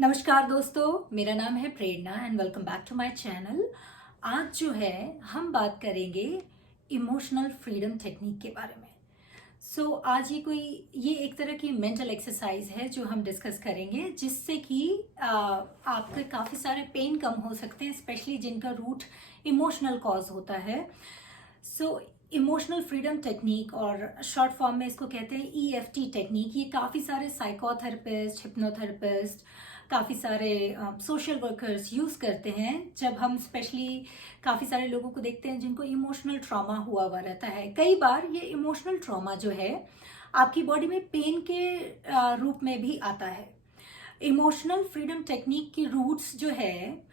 नमस्कार दोस्तों, मेरा नाम है Prerna and welcome back to my channel. आज जो है हम बात करेंगे इमोशनल फ्रीडम टेक्निक के बारे में। आज ये एक तरह की मेंटल एक्सरसाइज है जो हम डिस्कस करेंगे, जिससे कि आपके काफ़ी सारे पेन कम हो सकते हैं, स्पेशली जिनका रूट इमोशनल कॉज होता है। इमोशनल फ्रीडम टेक्निक और शॉर्ट फॉर्म में इसको कहते हैं EFT टेक्निक। ये काफ़ी सारे साइकोथेरेपिस्ट, हिप्नोथेरेपिस्ट, काफ़ी सारे सोशल वर्कर्स यूज़ करते हैं। जब हम स्पेशली काफ़ी सारे लोगों को देखते हैं जिनको इमोशनल ट्रॉमा हुआ रहता है। कई बार ये इमोशनल ट्रॉमा जो है आपकी बॉडी में पेन के रूप में भी आता है। इमोशनल फ्रीडम टेक्निक की रूट्स जो है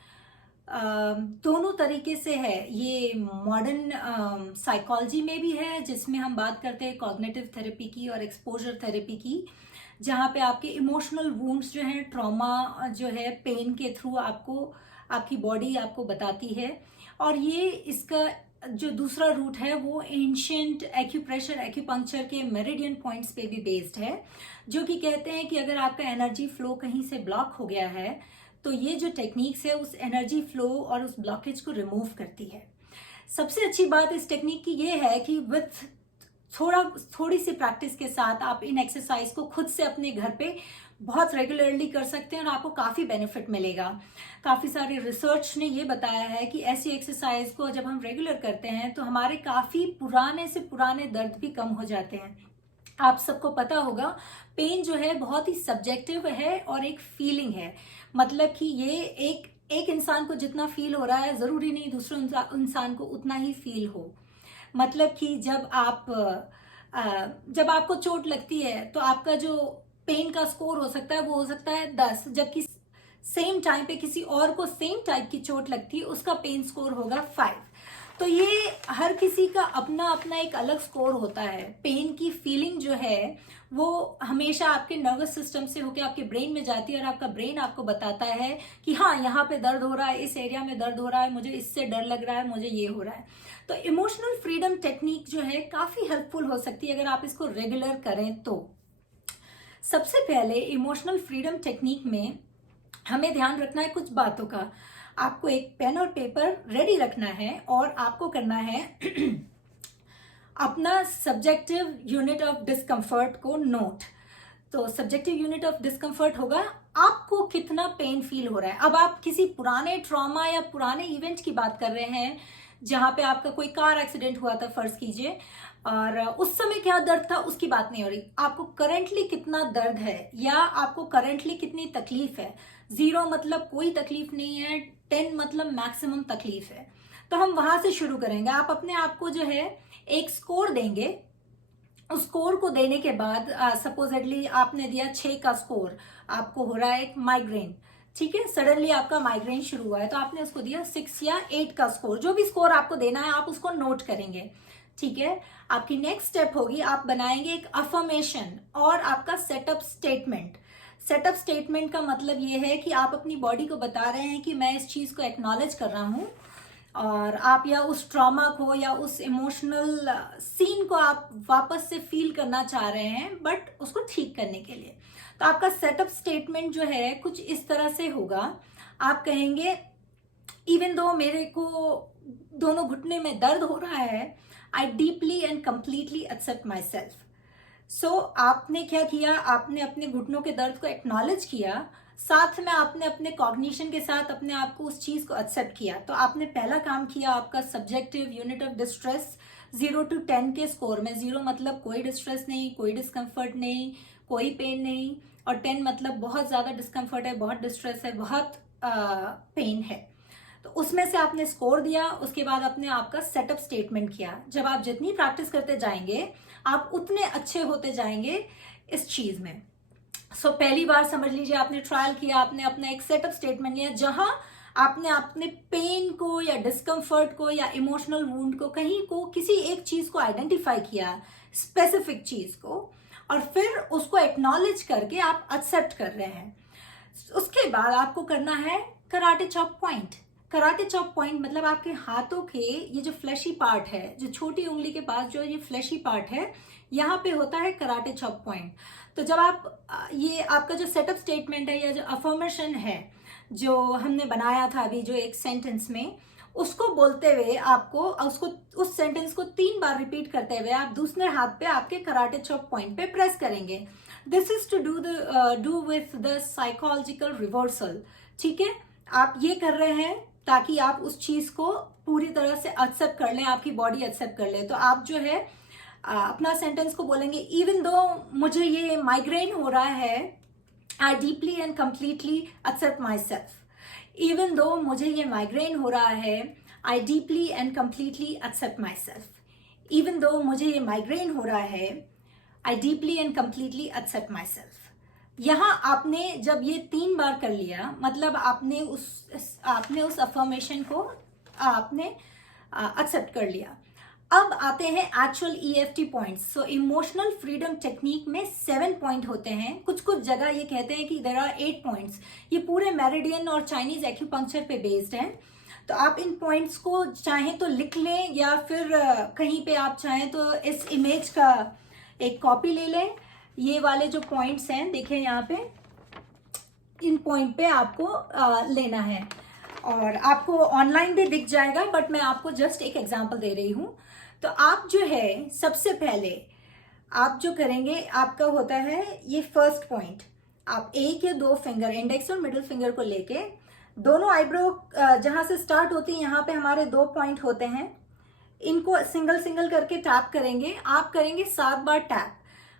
दोनों तरीके से है। ये मॉडर्न साइकोलॉजी में भी है, जिसमें हम बात करते हैं कॉग्निटिव थेरेपी की और एक्सपोजर थेरेपी की, जहाँ पे आपके इमोशनल वुंड्स जो हैं, ट्रॉमा जो है, पेन के थ्रू आपकी बॉडी आपको बताती है। और ये इसका जो दूसरा रूट है वो एंशिएंट एक्यूप्रेशर एक्यूपंक्चर के मेरिडियन पॉइंट्स पे भी बेस्ड है, जो कि कहते हैं कि अगर आपका एनर्जी फ्लो कहीं से ब्लॉक हो गया है तो ये जो टेक्निक्स है उस एनर्जी फ्लो और उस ब्लॉकेज को रिमूव करती है। सबसे अच्छी बात इस टेक्निक की ये है कि विथ थोड़ी सी प्रैक्टिस के साथ आप इन एक्सरसाइज को खुद से अपने घर पे बहुत रेगुलरली कर सकते हैं और आपको काफ़ी बेनिफिट मिलेगा। काफ़ी सारे रिसर्च ने ये बताया है कि ऐसी एक्सरसाइज को जब हम रेगुलर करते हैं तो हमारे काफ़ी पुराने से पुराने दर्द भी कम हो जाते हैं। आप सबको पता होगा, पेन जो है बहुत ही सब्जेक्टिव है और एक फीलिंग है। मतलब कि ये एक इंसान को जितना फील हो रहा है, ज़रूरी नहीं दूसरे इंसान को उतना ही फील हो। मतलब कि जब आपको चोट लगती है तो आपका जो पेन का स्कोर हो सकता है वो हो सकता है 10, जबकि सेम टाइम पे किसी और को सेम टाइप की चोट लगती है, उसका पेन स्कोर होगा 5। तो ये हर किसी का अपना अपना एक अलग स्कोर होता है। पेन की फीलिंग जो है वो हमेशा आपके नर्वस सिस्टम से होकर आपके ब्रेन में जाती है और आपका ब्रेन आपको बताता है कि हाँ, यहाँ पे दर्द हो रहा है, इस एरिया में दर्द हो रहा है, मुझे इससे डर लग रहा है, मुझे ये हो रहा है। तो इमोशनल फ्रीडम टेक्निक जो है काफ़ी हेल्पफुल हो सकती है अगर आप इसको रेगुलर करें तो। सबसे पहले इमोशनल फ्रीडम टेक्निक में हमें ध्यान रखना है कुछ बातों का। आपको एक पेन और पेपर रेडी रखना है और आपको करना है अपना सब्जेक्टिव यूनिट ऑफ डिस्कम्फर्ट को नोट। तो सब्जेक्टिव यूनिट ऑफ डिस्कम्फर्ट होगा आपको कितना पेन फील हो रहा है। अब आप किसी पुराने ट्रॉमा या पुराने इवेंट की बात कर रहे हैं जहां पे आपका कोई कार एक्सीडेंट हुआ था फर्ज कीजिए, और उस समय क्या दर्द था उसकी बात नहीं हो रही। आपको करंटली कितना दर्द है या आपको करंटली कितनी तकलीफ है। 0 मतलब कोई तकलीफ नहीं है, 10 मतलब मैक्सिमम तकलीफ है। तो हम वहां से शुरू करेंगे। आप अपने आप को जो है एक स्कोर देंगे। उस स्कोर को देने के बाद सपोजेडली आपने दिया 6 का स्कोर, आपको हो रहा है एक माइग्रेन, ठीक है। सडनली आपका माइग्रेन शुरू हुआ है तो आपने उसको दिया 6 या 8 का स्कोर। जो भी स्कोर आपको देना है आप उसको नोट करेंगे, ठीक है। आपकी नेक्स्ट स्टेप होगी, आप बनाएंगे एक अफर्मेशन और आपका सेटअप स्टेटमेंट। सेटअप स्टेटमेंट का मतलब ये है कि आप अपनी बॉडी को बता रहे हैं कि मैं इस चीज को एक्नॉलेज कर रहा हूं, और आप या उस ट्रॉमा को या उस इमोशनल सीन को आप वापस से फील करना चाह रहे हैं, बट उसको ठीक करने के लिए। तो आपका सेटअप स्टेटमेंट जो है कुछ इस तरह से होगा। आप कहेंगे, इवन दो मेरे को दोनों घुटने में दर्द हो रहा है, I deeply and completely accept myself. आपने क्या किया, आपने अपने घुटनों के दर्द को एक्नॉलेज किया, साथ में आपने अपने कॉग्निशन के साथ अपने आप को उस चीज को एक्सेप्ट किया। तो आपने पहला काम किया, आपका subjective unit of distress 0 to 10 के स्कोर में। 0 मतलब कोई डिस्ट्रेस नहीं, कोई डिस्कम्फर्ट नहीं, कोई पेन नहीं, और 10 मतलब बहुत ज्यादा डिस्कम्फर्ट है, बहुत डिस्ट्रेस है, बहुत पेन है। तो उसमें से आपने स्कोर दिया। उसके बाद आपने आपका सेटअप स्टेटमेंट किया। जब आप जितनी प्रैक्टिस करते जाएंगे आप उतने अच्छे होते जाएंगे इस चीज में। पहली बार समझ लीजिए आपने ट्रायल किया, आपने अपना एक सेटअप स्टेटमेंट लिया जहां आपने अपने पेन को या डिस्कम्फर्ट को या इमोशनल वुंड को कहीं को किसी एक चीज को आइडेंटिफाई किया, स्पेसिफिक चीज को, और फिर उसको एक्नॉलेज करके आप एक्सेप्ट कर रहे हैं। उसके बाद आपको करना है karate chop point. Karate chop point मतलब आपके हाथों के ये जो फ्लैशी पार्ट है, जो छोटी उंगली के पास जो ये फ्लैशी पार्ट है, यहाँ पे होता है कराटे चॉप पॉइंट। तो जब आप ये आपका जो सेटअप स्टेटमेंट है या जो अफर्मेशन है जो हमने बनाया था अभी जो एक सेंटेंस में, उसको बोलते हुए आपको उसको उस सेंटेंस को 3 बार रिपीट करते हुए आप दूसरे हाथ पे आपके कराटे चॉप पॉइंट पे प्रेस करेंगे। This is to do with the psychological reversal. ठीक है, आप ये कर रहे हैं ताकि आप उस चीज को पूरी तरह से एक्सेप्ट कर लें, आपकी बॉडी एक्सेप्ट कर ले। तो आप जो है अपना सेंटेंस को बोलेंगे, इवन दो मुझे ये माइग्रेन हो रहा है, I deeply and completely accept myself. Even though मुझे ये माइग्रेन हो रहा है, I deeply and completely accept myself. Even though मुझे ये माइग्रेन हो रहा है, I deeply and completely accept myself. यहाँ आपने जब ये 3 बार कर लिया, मतलब आपने उस अफर्मेशन को आपने एक्सेप्ट कर लिया। अब आते हैं actual EFT points. So emotional freedom technique में 7 पॉइंट होते हैं। कुछ कुछ जगह ये कहते हैं कि देयर आर 8 पॉइंट्स। ये पूरे मेरिडियन और चाइनीज एक्यूपंक्चर पे बेस्ड है। तो आप इन पॉइंट्स को चाहें तो लिख लें या फिर कहीं पे आप चाहें तो इस इमेज का एक कॉपी ले लें। ये वाले जो पॉइंट्स हैं देखिए यहाँ पे, इन पॉइंट पे आपको लेना है और आपको ऑनलाइन भी दिख जाएगा, बट मैं आपको जस्ट एक एग्जांपल दे रही हूँ। तो आप जो है सबसे पहले आप जो करेंगे, आपका होता है ये फर्स्ट पॉइंट। आप 1 या 2 फिंगर, इंडेक्स और मिडिल फिंगर को लेके दोनों आईब्रो जहां से स्टार्ट होती है यहाँ पे हमारे 2 पॉइंट होते हैं, इनको सिंगल सिंगल करके टैप करेंगे। आप करेंगे 7 बार टैप।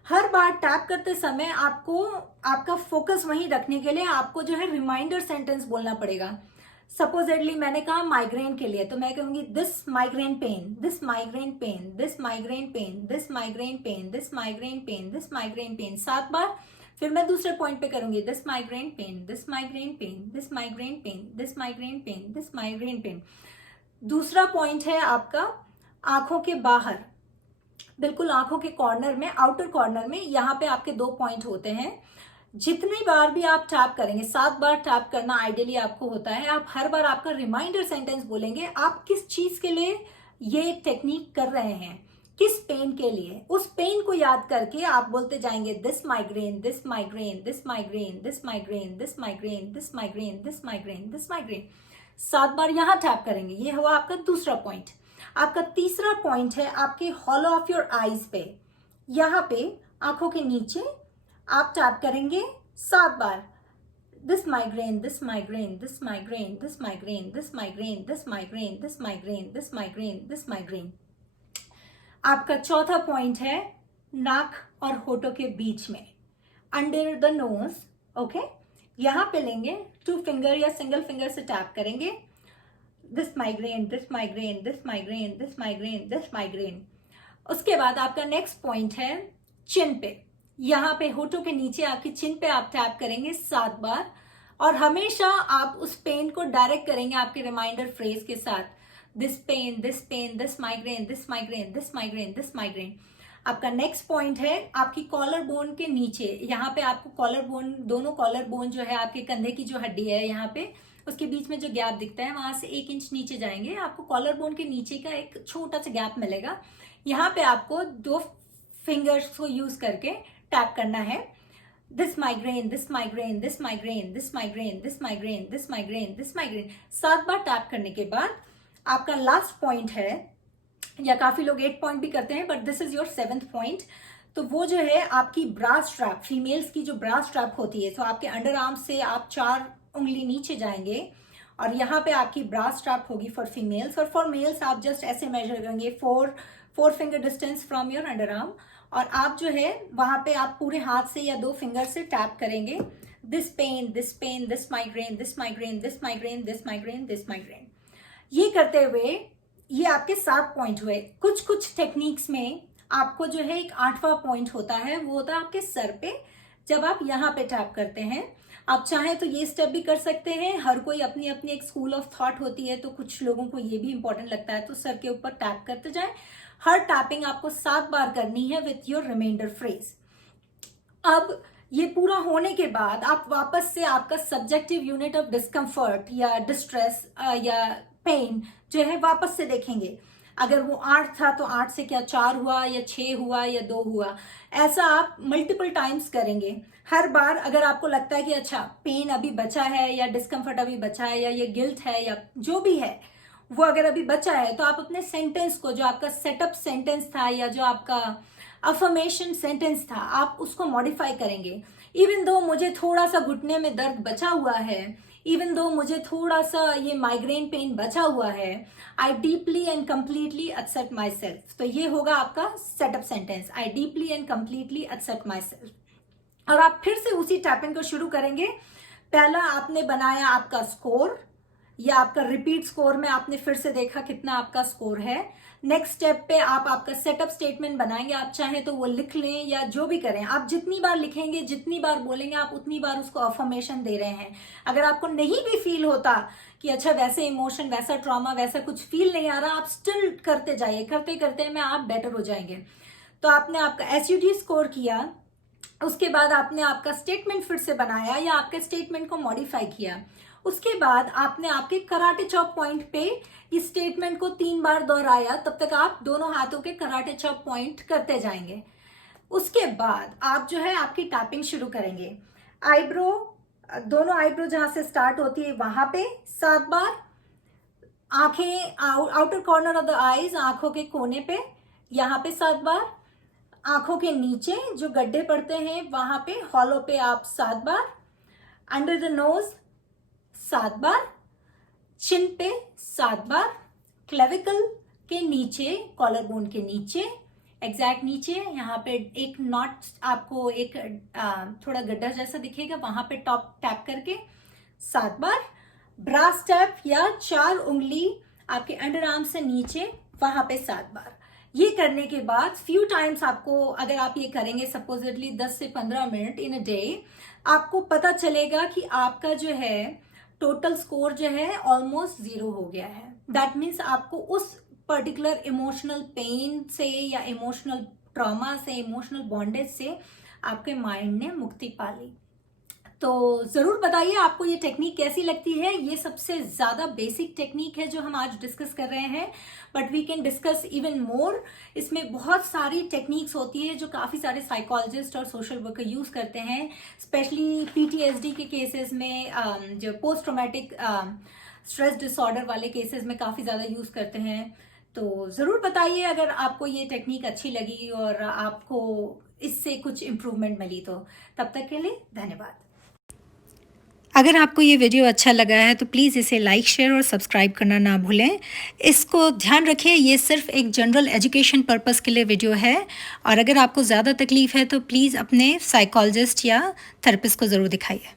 हर बार टैप करते समय आपको आपका फोकस वहीं रखने के लिए आपको जो है रिमाइंडर सेंटेंस बोलना पड़ेगा। सपोजेडली मैंने कहा माइग्रेन के लिए, तो मैं कहूंगी this migraine pain, this migraine pain, this migraine pain, this migraine pain, this migraine pain, this migraine pain 7 बार। फिर मैं दूसरे पॉइंट पे करूंगी this migraine pain, this migraine pain, this migraine pain, this migraine pain, this migraine pain. दूसरा point है आपका आंखों के बाहर, बिल्कुल आंखों के कॉर्नर में, आउटर कॉर्नर में, यहाँ पे आपके 2 पॉइंट होते हैं। जितनी बार भी आप टैप करेंगे, 7 बार टैप करना आइडियली आपको होता है। आप हर बार आपका रिमाइंडर सेंटेंस बोलेंगे, आप किस चीज के लिए ये टेक्निक कर रहे हैं, किस पेन के लिए। उस पेन को याद करके आप बोलते जाएंगे this migraine, this migraine, this migraine, this migraine, this migraine, this migraine, this migraine, this migraine. 7 बार यहाँ टैप करेंगे। ये हुआ आपका दूसरा पॉइंट। आपका तीसरा पॉइंट है आपके हॉलो ऑफ योर आईज पे, यहाँ पे आंखों के नीचे आप टैप करेंगे 7 बार। This migraine, this migraine, this migraine, this migraine, this migraine, this migraine, this migraine, this migraine, this migraine. आपका चौथा पॉइंट है नाक और होठों के बीच में, अंडर द नोज। ओके, यहां पे लेंगे 2 फिंगर या सिंगल फिंगर से टैप करेंगे this migraine, this migraine, this migraine, this migraine, this migraine. उसके बाद आपका नेक्स्ट पॉइंट है चिन पे, यहाँ पे होठों के नीचे आपकी चिन पे आप टैप करेंगे 7 बार और हमेशा आप उस पेन को डायरेक्ट करेंगे आपके रिमाइंडर फ्रेज के साथ this pain, this pain, this migraine, this migraine, this migraine, this migraine. आपका नेक्स्ट पॉइंट है आपकी कॉलर बोन के नीचे, यहाँ पे आपको कॉलर बोन, दोनों कॉलर बोन जो है आपके कंधे की जो हड्डी है यहाँ पे, उसके बीच में जो गैप दिखता है वहां से 1 इंच नीचे जाएंगे, आपको कॉलर बोन के नीचे का एक छोटा सा गैप मिलेगा। यहाँ पे आपको 2 फिंगर्स को यूज करके टैप करना है this migraine, this migraine, this migraine, this migraine, this migraine, this migraine, this migraine. 7 bar tap करने के बाद आपका लास्ट पॉइंट है, या काफी लोग 8 पॉइंट भी करते हैं, but this is your 7th point. तो वो जो है आपकी ब्रा स्ट्रैप, फीमेल्स की जो ब्रा स्ट्रैप होती है, तो आपके अंडर आर्म से आप 4 उंगली नीचे जाएंगे और यहाँ पे आपकी ब्रा स्ट्रैप होगी फॉर फीमेल्स, और फॉर मेल्स आप जस्ट ऐसे मेजर करेंगे 4 finger distance from your under arm, और आप जो है वहां पे आप पूरे हाथ से या 2 फिंगर से टैप करेंगे this pain, this pain, this migraine, this migraine, this migraine, this migraine, this migraine. ये करते हुए ये आपके 7 पॉइंट हुए। कुछ कुछ टेक्निक्स में आपको जो है एक 8वां पॉइंट होता है, वो होता है आपके सर पे। जब आप यहाँ पे टैप करते हैं, आप चाहें तो ये स्टेप भी कर सकते हैं। हर कोई अपनी अपनी एक स्कूल ऑफ थॉट होती है, तो कुछ लोगों को ये भी इंपॉर्टेंट लगता है, तो सर के ऊपर टैप करते जाएं। हर टैपिंग आपको 7 बार करनी है विथ योर रिमाइंडर फ्रेज। अब ये पूरा होने के बाद आप वापस से आपका सब्जेक्टिव यूनिट ऑफ डिस्कम्फर्ट या डिस्ट्रेस या पेन जो है वापस से देखेंगे। अगर वो 8 था तो 8 से क्या 4 हुआ या 6 हुआ या 2 हुआ, ऐसा आप मल्टीपल टाइम्स करेंगे। हर बार अगर आपको लगता है कि अच्छा पेन अभी बचा है या डिस्कम्फर्ट अभी बचा है या ये गिल्ट है या जो भी है वो अगर अभी बचा है, तो आप अपने सेंटेंस को, जो आपका सेटअप सेंटेंस था या जो आपका अफर्मेशन सेंटेंस था, आप उसको मॉडिफाई करेंगे। इवन दो मुझे थोड़ा सा घुटने में दर्द बचा हुआ है, इवन दो मुझे थोड़ा सा ये माइग्रेन पेन बचा हुआ है, I deeply and completely accept myself. तो ये होगा आपका setup sentence, I deeply and completely accept myself. और आप फिर से उसी टैपिंग को शुरू करेंगे। पहला आपने बनाया आपका स्कोर, या आपका रिपीट स्कोर में आपने फिर से देखा कितना आपका स्कोर है। नेक्स्ट स्टेप पे आप आपका सेटअप स्टेटमेंट बनाएंगे। आप चाहें तो वो लिख लें या जो भी करें, आप जितनी बार लिखेंगे, जितनी बार बोलेंगे, आप उतनी बार उसको अफर्मेशन दे रहे हैं। अगर आपको नहीं भी फील होता कि अच्छा वैसे इमोशन, वैसा ट्रॉमा, वैसा कुछ फील नहीं आ रहा, आप स्टिल करते जाइए, करते करते में आप बेटर हो जाएंगे। तो आपने आपका एसयूडी स्कोर किया, उसके बाद आपने आपका स्टेटमेंट फिर से बनाया या आपके स्टेटमेंट को मॉडिफाई किया। उसके बाद आपने आपके कराटे चॉप पॉइंट पे इस स्टेटमेंट को 3 बार दोहराया, तब तक आप दोनों हाथों के कराटे चॉप पॉइंट करते जाएंगे। उसके बाद आप जो है आपकी टैपिंग शुरू करेंगे। आईब्रो, दोनों आईब्रो जहां से स्टार्ट होती है वहां पे 7 बार, आंखें outer corner of the eyes, आंखों के कोने पे यहाँ पे 7 बार, आंखों के नीचे जो गड्ढे पड़ते हैं वहां पे हॉलो पे आप 7 बार, अंडर द नोज 7 बार, चिन पे 7 बार, क्लेविकल के नीचे, कॉलर बोन के नीचे, एग्जैक्ट नीचे यहाँ पे एक नॉट आपको एक थोड़ा गड्ढा जैसा दिखेगा, वहां पे टॉप टैप करके 7 बार, ब्रास टैप या 4 उंगली आपके अंडर आर्म से नीचे, वहां पे 7 बार। ये करने के बाद फ्यू टाइम्स आपको, अगर आप ये करेंगे सपोजिटली 10 से 15 मिनट इन अ डे, आपको पता चलेगा कि आपका जो है टोटल स्कोर जो है ऑलमोस्ट 0 हो गया है। दैट मीन्स आपको उस पर्टिकुलर इमोशनल पेन से या इमोशनल ट्रॉमा से, इमोशनल बॉन्डेज से आपके माइंड ने मुक्ति पा ली। तो ज़रूर बताइए आपको ये टेक्निक कैसी लगती है। ये सबसे ज़्यादा बेसिक टेक्निक है जो हम आज डिस्कस कर रहे हैं, but we can discuss even more. इसमें बहुत सारी टेक्निक्स होती है जो काफ़ी सारे साइकोलॉजिस्ट और सोशल वर्कर यूज़ करते हैं, स्पेशली पीटीएसडी के केसेस में, जो पोस्ट ट्रॉमेटिक स्ट्रेस डिसऑर्डर वाले केसेस में काफ़ी ज़्यादा यूज़ करते हैं। तो ज़रूर बताइए अगर आपको ये टेक्निक अच्छी लगी और आपको इससे कुछ इम्प्रूवमेंट मिली तो। तब तक के लिए धन्यवाद। अगर आपको ये वीडियो अच्छा लगा है तो प्लीज़ इसे लाइक, शेयर और सब्सक्राइब करना ना भूलें। इसको ध्यान रखें, ये सिर्फ एक जनरल एजुकेशन पर्पस के लिए वीडियो है, और अगर आपको ज़्यादा तकलीफ़ है तो प्लीज़ अपने साइकोलॉजिस्ट या थेरेपिस्ट को ज़रूर दिखाइए।